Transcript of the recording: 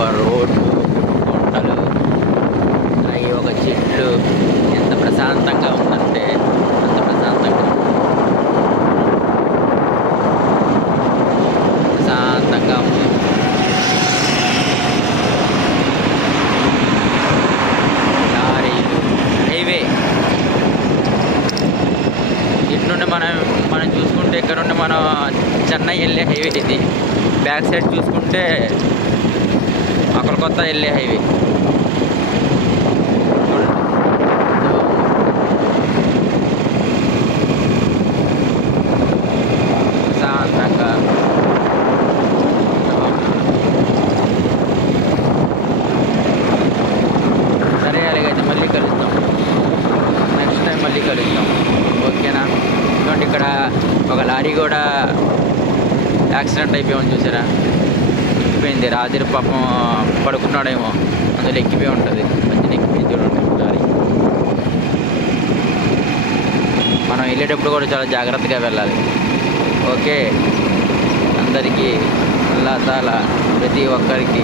ఒక రోడ్డు, గుంటలు, అలాగే ఒక చెట్లు ఎంత ప్రశాంతంగా ఉందంటే అంత ప్రశాంతంగా ప్రశాంతంగా ఉంది. లారీలు, హైవే ఇటు నుండి మనం చూసుకుంటే ఇక్కడ నుండి మనం చెన్నై వెళ్ళే హైవే ఇది. బ్యాక్ సైడ్ చూసుకుంటే అక్కడ కొత్త వెళ్ళే హైవే చూడండి. ప్రశాంతంగా సరే అలాగైతే మళ్ళీ కలుద్దాం. నెక్స్ట్ టైం మళ్ళీ కలుద్దాం, ఓకేనా? చూడండి ఇక్కడ ఒక లారీ కూడా యాక్సిడెంట్ అయిపోయామని చూసారా? ఎక్కిపోయింది. రాత్రి పాపం పడుకున్నాడేమో, అందులో ఎక్కిపోయి ఉంటుంది. మధ్యన ఎక్కిపోయింది చూడండి లారీ. మనం వెళ్ళేటప్పుడు కూడా చాలా జాగ్రత్తగా వెళ్ళాలి, ఓకే? అందరికీ అల్లాహ్ తాలా ప్రతి ఒక్కరికి